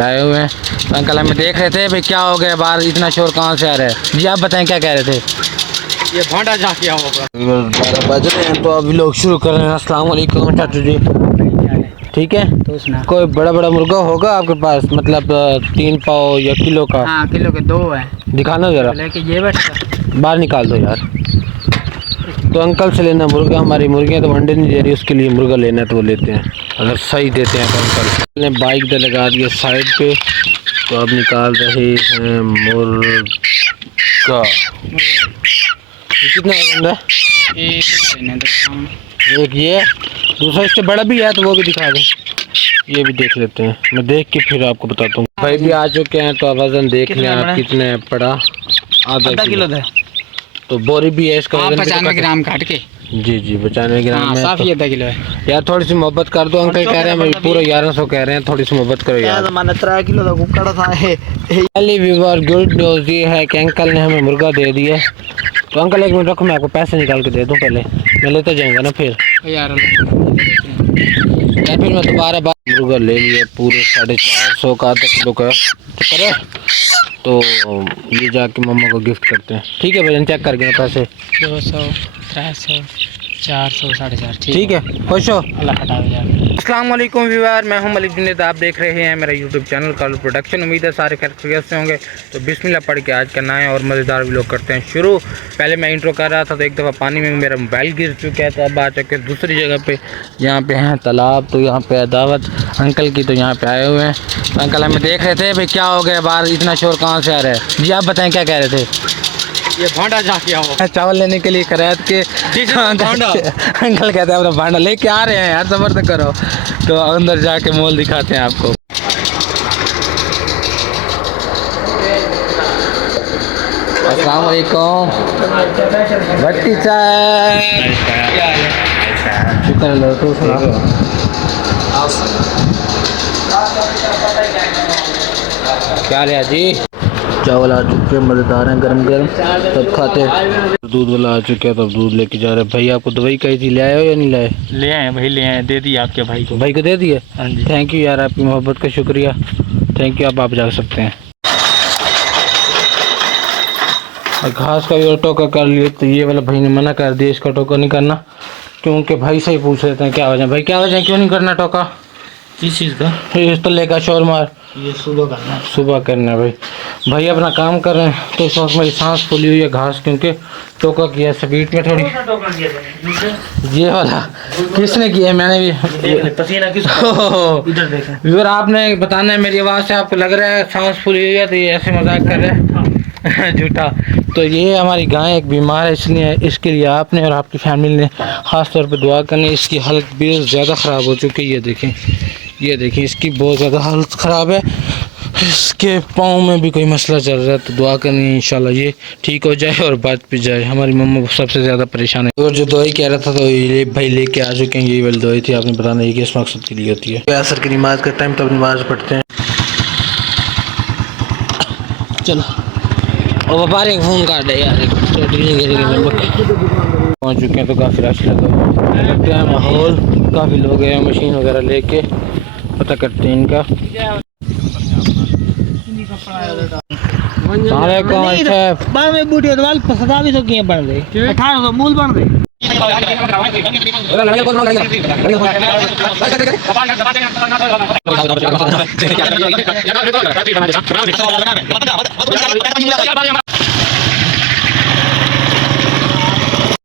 आए हुए हैं तो अंकल हमें देख रहे थे भाई क्या हो गया बाहर इतना शोर कहाँ से आ रहा है। जी आप बताएं क्या कह रहे थे। ये भांडा जा के होगा 12 बज रहे हैं तो अभी लोग शुरू कर रहे हैं। अस्सलाम वालेकुम चाचू जी। ठीक है तो सुना। कोई बड़ा बड़ा मुर्गा होगा आपके पास मतलब 3 पाव या किलो का। हाँ किलो के 2 है। दिखाना जरा लेके ये बैठा बाहर निकाल दो यार। तो अंकल से लेना मुर्गा। हमारी मुर्गियाँ तो अंडे नहीं दे रही उसके लिए मुर्गा लेना है तो वो लेते हैं अगर सही देते हैं तो अंकल ने बाइक पे लगा दिया साइड पे। तो अब निकाल रहे हैं मुर्गा। कितना है? एक ये दूसरा इससे बड़ा भी है तो वो भी दिखा दें। ये भी देख लेते हैं मैं देख के फिर आपको बताता हूँ। भाई भी आ चुके हैं तो वजन देख लें आप कितने पड़ा। आधा किलो है तो बोरी भी है इसका 95 ग्राम काट के। जी जी 95 ग्राम है साफ ही आधा किलो है यार। थोड़ी सी मोहब्बत कर दो अंकल कह रहे हैं पूरा 1100 कह रहे हैं। थोड़ी सी मोहब्बत करो यार। 3 किलो का कुकड़ा था है। पहली व्यूअर गुड न्यूज़ ये है कि अंकल ने हमें मुर्गा दे दिया। तो अंकल 1 मिनट रखो मैं आपको पैसे निकाल के दे दूँ पहले मैं लेते जाऊँगा ना फिर यार फिर मैं दोबारा मुर्गा ले लिया पूरे 450 का आधा किलो का तो करे तो ये जाके मम्मा को गिफ्ट करते हैं। ठीक है भैया चेक कर गए पैसे 200 300 400 450 ठीक है खुश हो। अल्लाह हटाओ यार। अस्सलाम वालेकुम व्यूअर मैं हूं मलिक जुनैद। आप देख रहे हैं मेरा यूट्यूब चैनल कालू प्रोडक्शन। उम्मीद है सारे खैरियत से होंगे। तो बिस्मिल्लाह पढ़ के आज का नया और मज़ेदार व्लॉग करते हैं शुरू। पहले मैं इंट्रो कर रहा था तो एक दफ़ा पानी में मेरा मोबाइल गिर चुका है तो अब आ चुके दूसरी जगह पे। यहाँ पे हैं तालाब तो यहाँ पे दावत अंकल की तो यहाँ पे आए हुए हैं। तो अंकल हमें देख रहे थे भाई क्या हो गया बाहर इतना शोर कहाँ से आ रहा है। जी आप बताएँ क्या कह रहे थे। ये भांडा जा के होगा चावल लेने के लिए करायत के अंकल कहते हैं अपना भांडा लेके आ रहे हैं यार सबर तो करो। तो अंदर जाके मॉल दिखाते हैं आपको। अस्सलाम वालेकुम भट्टी चाय शुक्र लो तो सुना क्या लिया जी। चावल आ चुके हैं मज़ेदार हैं गर्म गर्म सब खाते हैं। दूध वाला आ चुके हैं तब दूध लेके जा रहे हैं। भाई आपको दवाई कही थी ले आए हो या नहीं लाए। ले आए भाई ले आए दे दिया आपके भाई को दे दिए। हाँ जी थैंक यू यार आपकी मोहब्बत का शुक्रिया। थैंक यू आप जा सकते हैं। और घास का भी टोका कर लिए तो ये वाला भाई ने मना कर दिया इसका टोका नहीं करना क्योंकि भाई से ही पूछ लेते हैं क्या वजह भाई क्या वजह क्यों नहीं करना टोका किस चीज़ का। इस तो लेकर शोर मार ये सुबह करना है भाई अपना काम कर रहे हैं तो इस वक्त मेरी सांस फूली हुई है घास क्योंकि टोका किया स्पीड में थोड़ी। ये वाला किसने किया मैंने भी पसीना किस इधर देखा व्यूअर आपने बताना है मेरी आवाज़ से आपको लग रहा है सांस फूली हुई है तो ये ऐसे मजाक कर रहे हैं झूठा। तो ये हमारी गाय एक बीमार है इसलिए इसके लिए आपने और आपकी फैमिली ने ख़ास तौर पे दुआ करनी। इसकी हालत भी ज़्यादा ख़राब हो चुकी है। ये देखें इसकी बहुत ज़्यादा हालत ख़राब है। इसके पाँव में भी कोई मसला चल रहा है तो दुआ करनी है इंशाल्लाह ये ठीक हो जाए और बात पे जाए। हमारी मम्मा सबसे ज़्यादा परेशान है। और जो दवाई कह रहा था तो ये भाई लेके आ चुके हैं। यही वाली दवाई थी आपने बताना ये किस मकसद के लिए होती है। असर की नमाज का टाइम तब नमाज पढ़ते हैं। चलो और व्यापारी फ़ोन काट दे यार पहुँच चुके हैं तो काफ़ी रश लगता है माहौल काफ़ी लोग हैं मशीन वगैरह लेके पता करते हैं इनका। बाद में बूढ़े वाल 2700 की बन गई 1800 मूल बन गई।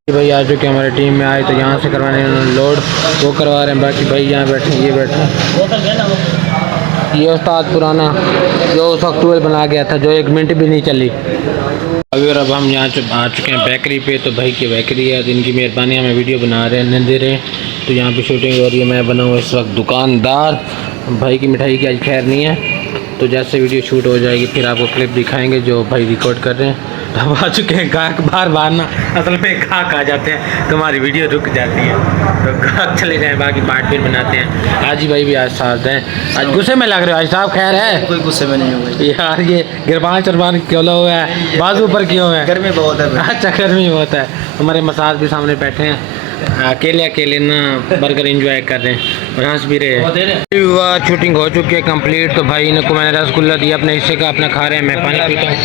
भाई आ चुके हमारी टीम में आए तो यहाँ से करवाने उन्होंने लोड वो करवा रहे हैं। बाकी भाई यहाँ बैठे ये बैठे ये उस्ताद पुराना जो उस वक्त 12 बना गया था जो 1 मिनट भी नहीं चली। अगर अब हम यहाँ आ चुके हैं बेकरी पे तो भाई की बेकरी है जिनकी मेहरबानी हमें वीडियो बना रहे हैं नहीं दे रहे हैं। तो यहाँ पे शूटिंग हो रही है मैं बना हुआ इस वक्त दुकानदार। भाई की मिठाई की आज खैर नहीं है तो जैसे वीडियो शूट हो जाएगी फिर आपको क्लिप दिखाएंगे जो भाई रिकॉर्ड कर रहे हैं। अब आ चुके हैं गाहक बार बार ना, असल में गाहक आ जाते हैं तो हमारी वीडियो रुक जाती है, तो गाहक चले जाएं, बाकी पार्ट फिर बनाते हैं। हाजी भाई भी आज साथ हैं। आज गुस्से में लग रहे हो हाजी साहब? खैर है? कोई गुस्से में नहीं हुआ यार ये गिरबान चरबान क्यों हुआ है, बाजू पर क्यों है? गर्मी बहुत है। अच्छा गर्मी बहुत है। हमारे मसाज भी सामने बैठे हैं, अकेले अकेले ना बर्गर एंजॉय कर रहे हैं और हंस भी रहे हैं। शूटिंग हो चुकी है कंप्लीट, तो भाई इनको मैंने रसगुल्ला दिया अपने हिस्से का, अपना खा रहे हैं, मैं पानी पीता हूँ।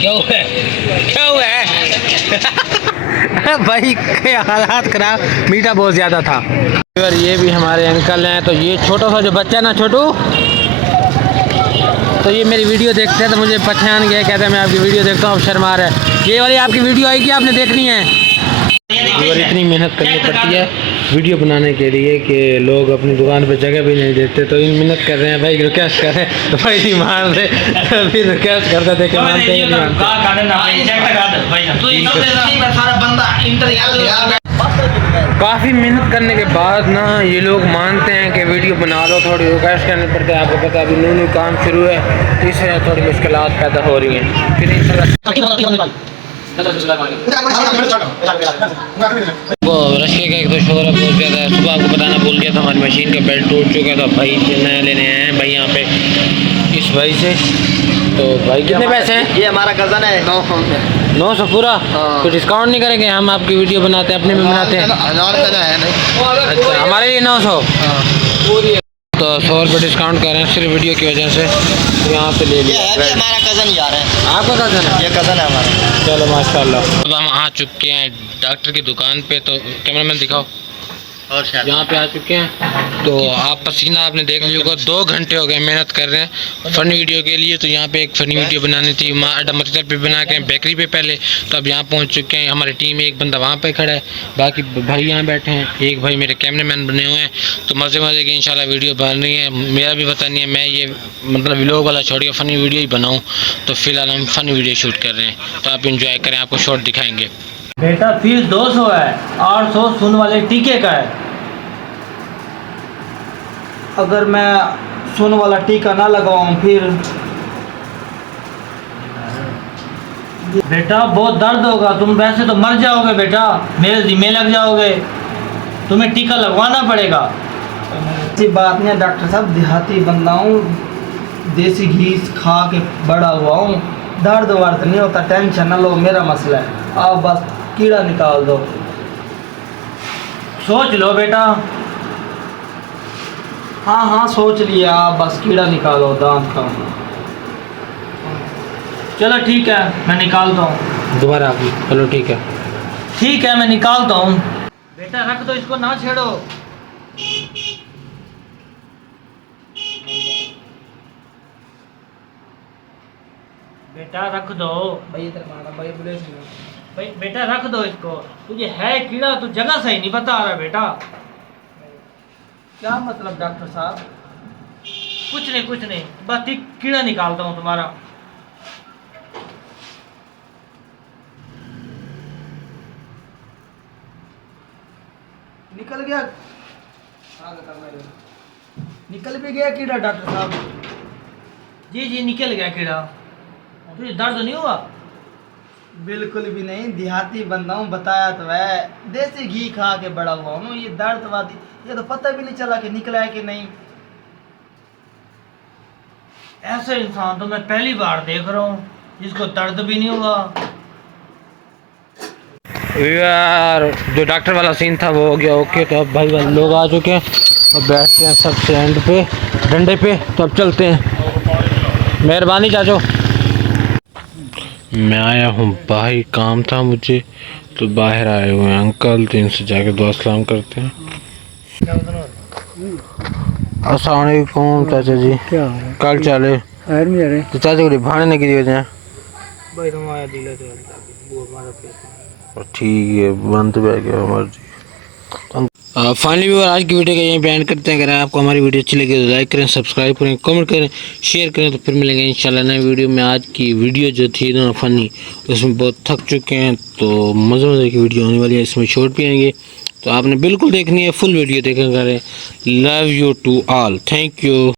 क्या हुआ है भाई के हालात खराब, मीठा बहुत ज़्यादा था। और ये भी हमारे अंकल हैं, तो ये छोटा सा जो बच्चा है ना छोटू, तो ये मेरी वीडियो देखते हैं तो मुझे पहचान गया, कहते हैं मैं आपकी वीडियो देखता हूँ, शर्मा रहा है। ये वाली आपकी वीडियो आएगी, आपने देखनी है। और इतनी मेहनत करनी पड़ती है वीडियो बनाने के लिए कि लोग अपनी दुकान पर जगह भी नहीं देते, तो इन मेहनत कर रहे हैं भाई, रिक्वेस्ट कर रहे हैं तो भाई नहीं मान रहे, फिर रिक्वेस्ट करते थे कि मानते ही नहीं मानते। काफ़ी मेहनत करने के बाद ना ये लोग मानते हैं कि वीडियो बना लो, थोड़ी रिक्वेस्ट करनी पड़ती है। आपको पता है अभी न्यू काम शुरू है, तो इससे थोड़ी मुश्किलात पैदा हो रही हैं। फिर वो रशिया का एक तो शोर अब बहुत ज़्यादा है। सुबह आपको बताना भूल गया था, हमारी मशीन का बेल्ट टूट चुका था, भाई नया लेने आए हैं भाई यहाँ पे इस भाई से। तो भाई कितने पैसे हैं? ये हमारा कज़न है, 900 पूरा। तो डिस्काउंट नहीं करेंगे? हम आपकी वीडियो बनाते हैं, अपने में बनाते हैं। अच्छा हमारे लिए 900, तो 100 रुपये डिस्काउंट कर रहे हैं सिर्फ वीडियो की वजह से, तो यहाँ पे ले लिया। ये हमारा कज़न यार है। आपका कज़न है? ये कज़न है हमारा। चलो माशाल्लाह। अब हम आ चुके हैं डॉक्टर की दुकान पे, तो कैमरामैन दिखाओ, और यहाँ पे आ चुके हैं। तो आप पसीना आपने देख लिया होगा, 2 घंटे हो गए मेहनत कर रहे हैं फ़नी वीडियो के लिए। तो यहाँ पे एक फ़नी वीडियो बनानी थी, अड्डा मरचल पे बना के बेकरी पे पहले, तो अब यहाँ पहुँच चुके हैं। हमारी टीम एक बंदा वहाँ पे खड़ा है, बाकी भाई यहाँ बैठे हैं, एक भाई मेरे कैमरामैन बने हुए हैं। तो मज़े मज़े की इंशाल्लाह वीडियो बन रही है। मेरा भी पता नहीं है, मैं ये मतलब व्लॉग वाला छोड़िए फ़नी वीडियो ही बनाऊँ, तो फ़िलहाल हम फ़नी वीडियो शूट कर रहे हैं, तो आप इंजॉय करें, आपको शॉर्ट दिखाएँगे। बेटा फीस 200 है, 800 सुन वाले टीके का है। अगर मैं सुन वाला टीका ना लगाऊं फिर बेटा बहुत दर्द होगा, तुम वैसे तो मर जाओगे बेटा, मेरे जिम्मे लग जाओगे, तुम्हें टीका लगवाना पड़ेगा। ऐसी बात नहीं डॉक्टर साहब, देहाती बंदा हूँ, देसी घी खा के बड़ा हुआ हूँ, दर्द वर्द नहीं होता, टेंशन ना लो, मेरा मसला है, आप बस कीड़ा निकाल दो। सोच लो बेटा। हाँ हाँ सोच लिया, बस कीड़ा निकालो दांत का। चलो ठीक है मैं निकालता हूँ। दोबारा आपकी, चलो ठीक है। ठीक है मैं निकालता हूँ। बेटा रख दो इसको, ना छेड़ो। बेटा रख दो। भाई बेटा रख दो इसको, तुझे है कीड़ा, तू जगह सही नहीं बता रहा बेटा। क्या मतलब डॉक्टर साहब? कुछ नहीं, बस ठीक कीड़ा निकालता हूँ तुम्हारा। निकल गया? निकल भी गया कीड़ा डॉक्टर साहब? जी निकल गया कीड़ा। तुझे दर्द नहीं हुआ? बिल्कुल भी नहीं, देहाती बंदा हूँ, बताया तो है, देसी घी खा के बड़ा हुआ हूँ, ये दर्द वादी ये तो पता भी नहीं चला कि निकला है कि नहीं। ऐसे इंसान तो मैं पहली बार देख रहा हूँ जिसको दर्द भी नहीं हुआ। यार जो डॉक्टर वाला सीन था वो हो गया ओके। तो अब भाई लोग आ चुके हैं, अब बैठते हैं सब स्टैंड पे डंडे पे, तो अब चलते हैं। मेहरबानी चाचो। मैं आया हूँ भाई, काम था मुझे, तो बाहर आए हुए हैं अंकल, तो इनसे जाके दुआ सलाम करते हैं। अस्सलाम वालेकुम चाचा जी, क्या कल चले तो चाचा को भाने नहीं की वजह भाई हमारा दिल है वो हमारा ठीक है, बंद पे गया मर्जी। फाइनली भी आज की वीडियो का यहीं बैन करते हैं। अगर आपको हमारी वीडियो अच्छी लगी तो लाइक करें, सब्सक्राइब करें, कमेंट करें, शेयर करें, तो फिर मिलेंगे इंशाल्लाह नई वीडियो में। आज की वीडियो जो थी ना फ़नी, उसमें बहुत थक चुके हैं, तो मज़े की वीडियो होने वाली है, इसमें शॉर्ट भी आएंगे, तो आपने बिल्कुल देखनी है, फुल वीडियो देखा करें। Love you to all, thank you.